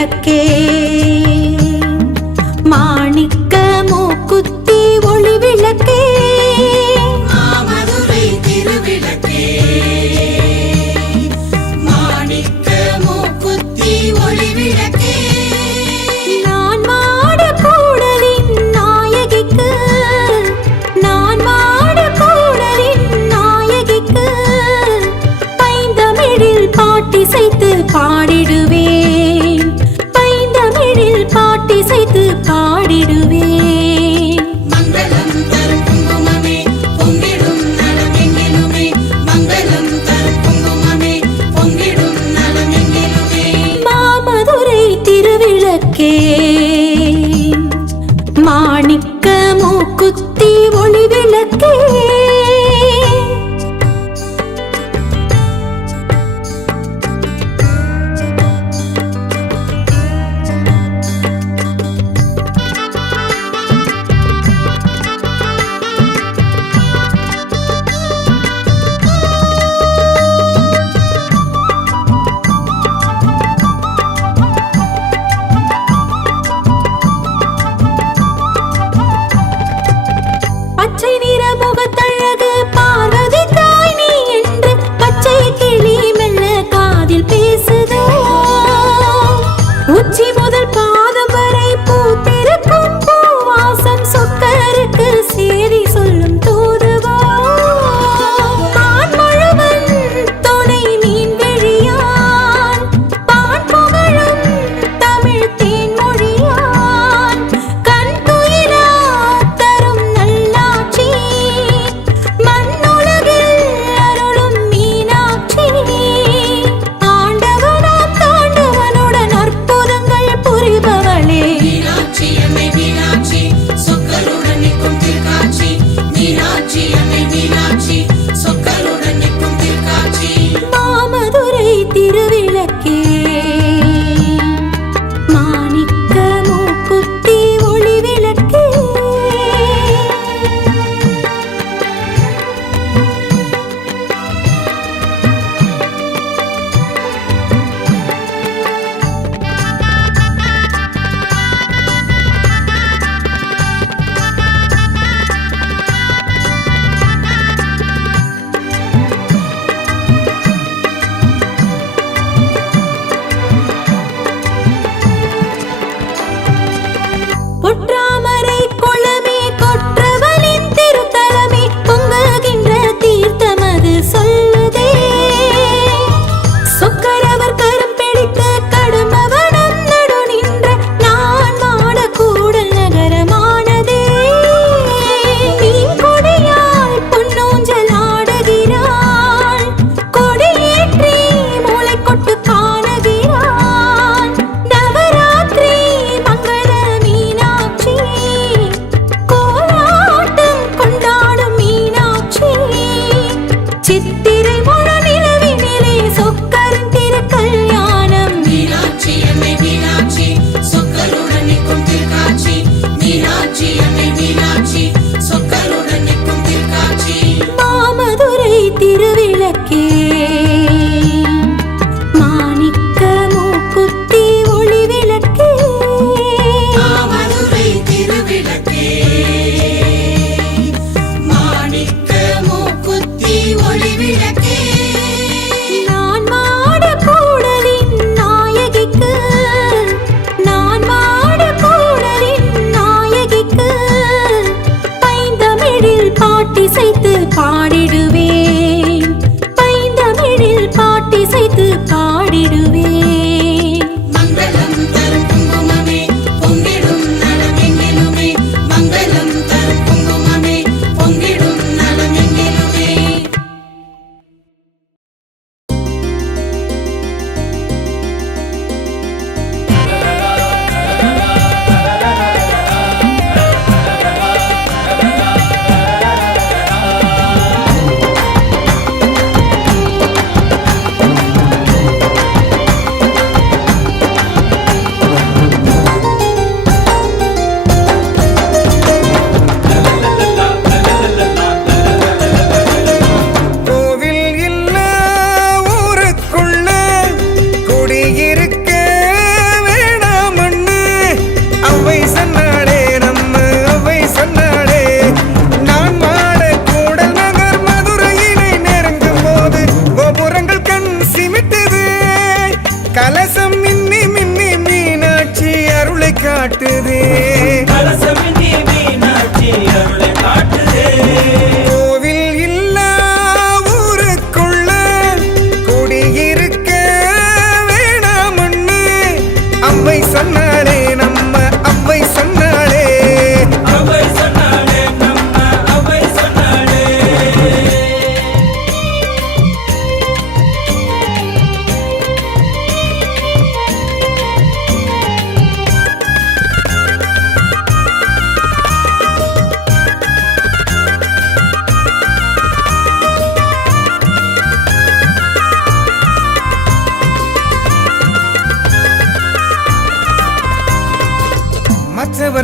திருவிளக்கே மாணிக்க மூக்குத்தி ஒளி விளக்கே மாமதுரை திருவிளக்கே மாணிக்க மூக்குத்தி ஒளி விளக்கே நான் மாட கூடலின் நாயகிக்கு நான் மாட கூடலின் நாயகிக்கு பைந்தமிழில் பாட்டிசைத்து பாடிடுவேன் பைந்தமிழில் பாட்டிசைத்து பாடிடுவேன் மங்களம் தரும் குங்குமமே பொங்கிடும் நலமெங்கிலுமே மங்களம் தரும் குங்குமமே பொங்கிடும் நலமெங்கிலுமே மாமதுரை திருவிளக்கே மாணிக்க மூக்குத்தி ஒளி விளக்கே பச்சை நிற முகத்தழ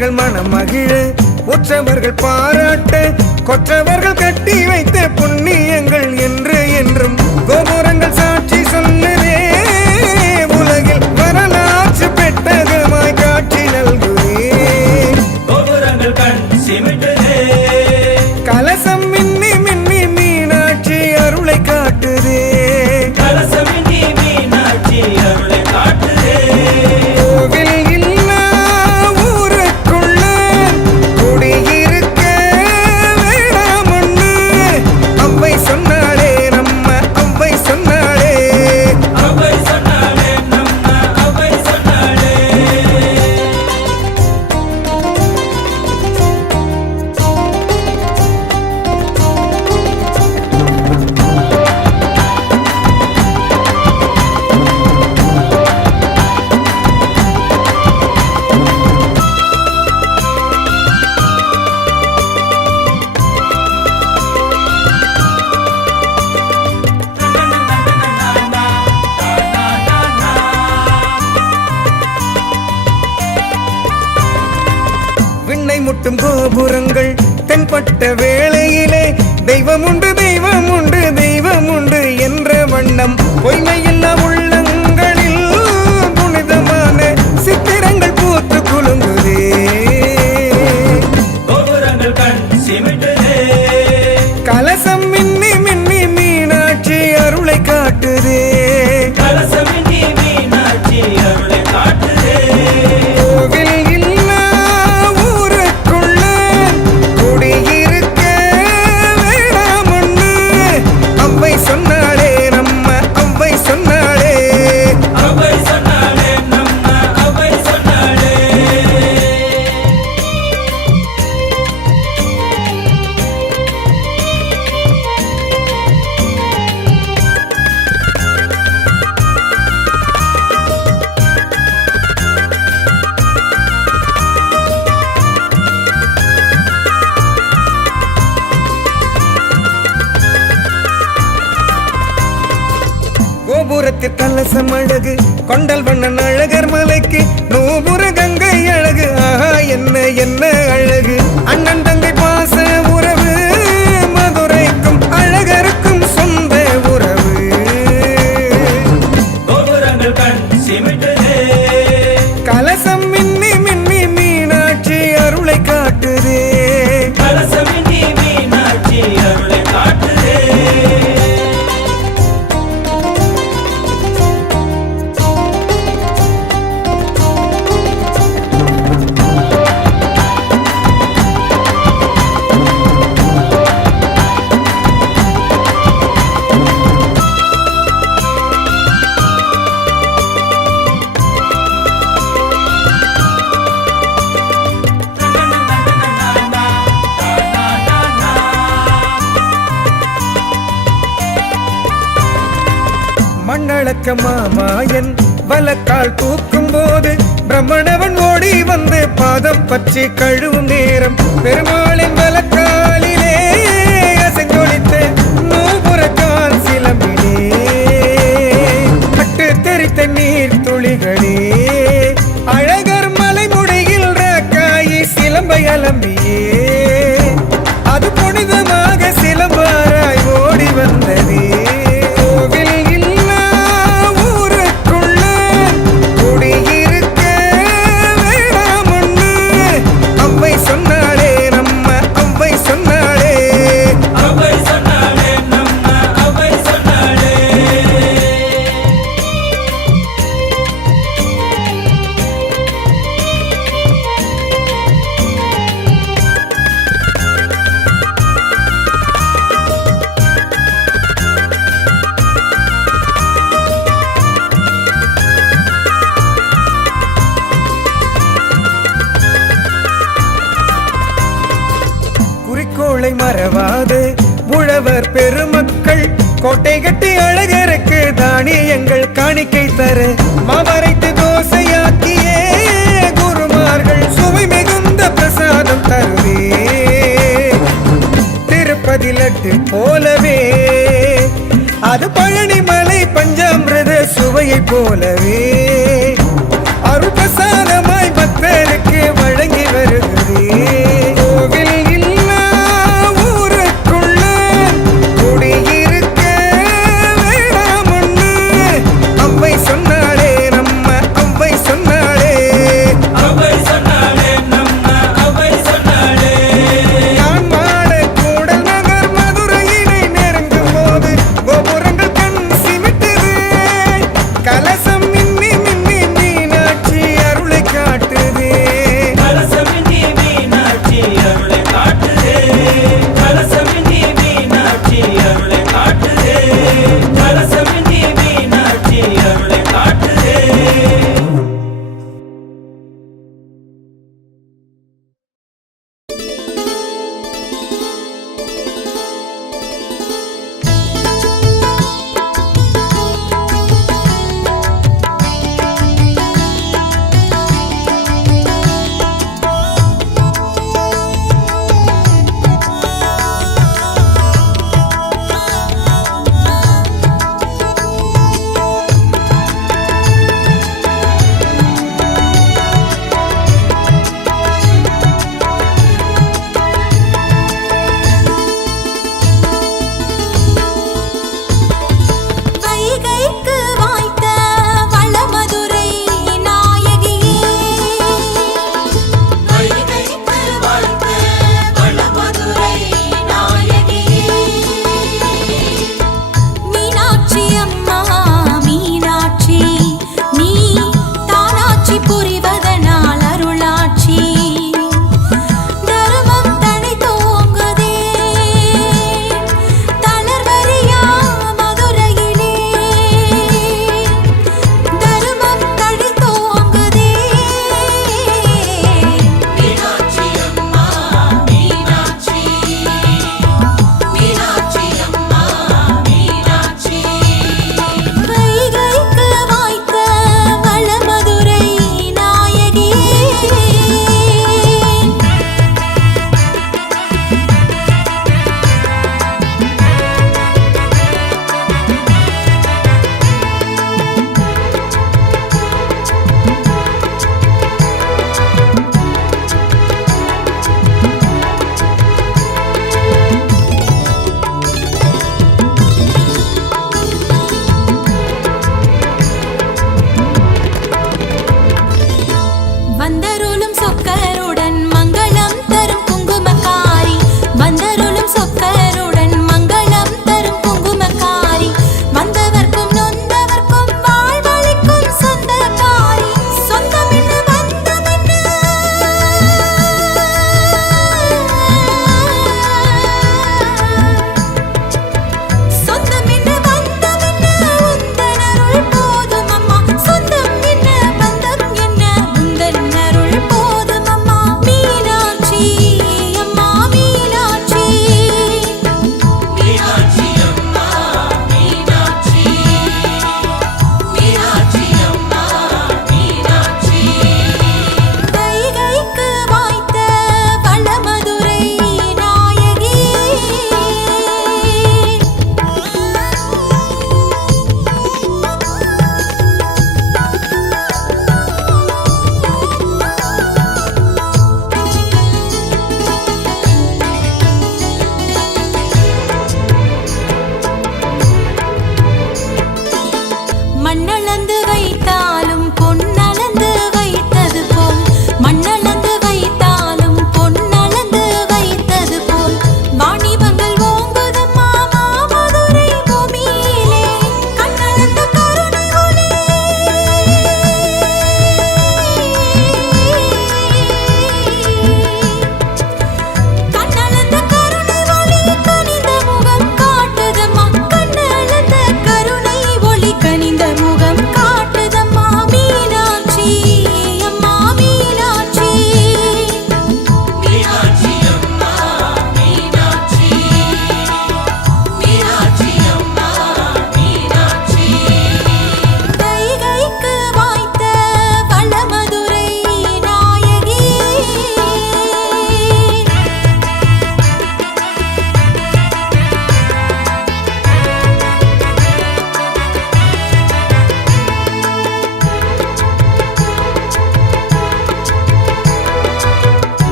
உற்றவர்கள் மனம் மகிழ உற்றவர்கள் பாராட்ட கொற்றவர்கள் கட்டி வைத்த புண்ணியங்கள் என்று என்றும் கோபுரங்கள் சாட்சி சொன்னதே உலகில் வரலாற்று பெட்டகமாய் காட்சி நல்குதே கோபுரங்கள் கண் சிமிட்டுதே கலசம் மின்னி மின்னி மீனாட்சி அருளை காட்டுதே கலசமினி மீனாட்சி அருளை காட்டுதே கோவில் இல்லா ஊருக்குள்ள குடியிருக்க வேணாமுன்னு அவ்வை சொன்னாளே நம்ம அவ்வை சொன்னாளே அவை சொன்னாளே நம்ம அவை சொன்னாளே விண்ணை முட்டும் கோபுரங்கள் தென்பட்ட வேளையிலே தெய்வம் உண்டு தெய்வம் உண்டு தெய்வம் உண்டு என்ற வண்ணம் பொய்மையில்லா உள்ளங்களில் புனிதமான சித்திரங்கள் பூத்து குலுங்குதே கோபுரங்கள் கண் சிமிட்டுதே கலசம் மின்னி மின்னி மீனாட்சி அருளை காட்டுதே கலசமினி மீனாட்சி அருளை காட்டுதே கோவில் இல்லா ஊருக்குள்ள குடியிருக்க வேணாமுன்னு அவ்வை சொன்னாளே நம்ம அவ்வை சொன்னாளே அவை சொன்னாளே நம்ம அவை சொன்னாளே கோபுரத்தில் கலசம் அழகு கொண்டல் வண்ணன் அழகர் மலைக்கு நூபுர கங்கை அழகு ஆஹா என்ன என்ன அழகு அண்ணன் தங்கை பாச உறவு மதுரைக்கும் அழகருக்கும் சொந்த உறவு கோபுரங்கள் கண் சிமிட்டுதே கலசம் மின்னி மின்னி மீனாட்சி அருளை காட்டுதே கலசமினி மீனாட்சி அருளை காட்டுதே மண்ணளக்க மாமாயன் வலக்கால் தூக்கும் போது பிரம்மணவன் ஓடி வந்து பாதம் பற்றி கழுவும் நேரம் பெருமாளின் வலக்காலிலே அசைந்தொழித்த நூபுரக்கால் சிலம்பிலே பட்டு தெரித்த நீர் துளிகளே அழகர் மலைமுடியில் ராக்காயி சிலம்பை அலம்பியே அது புனிதமாக சிலம்பாராய் ஓடி வந்ததே கோவில் இல்லா ஊருக்குள்ள குடியிருக்க வேணாமுன்னு அவ்வை சொன்னாளே நம்ம அவ்வை சொன்னாளே அவை சொன்னாளே நம்ம அவை சொன்னாளே குறிக்கோளை மறவாது உழவர் பெருமக்கள் கோட்டை கட்டி அழகருக்கு தானியங்கள் காணிக்கை தர மாவரைத்து தோசையாக்கியே குருமார்கள் சுவை மிகுந்த பிரசாதம் தருவே திருப்பதி லட்டு போலவே அது பழனி மலை பஞ்சாமிரத சுவையை போலவே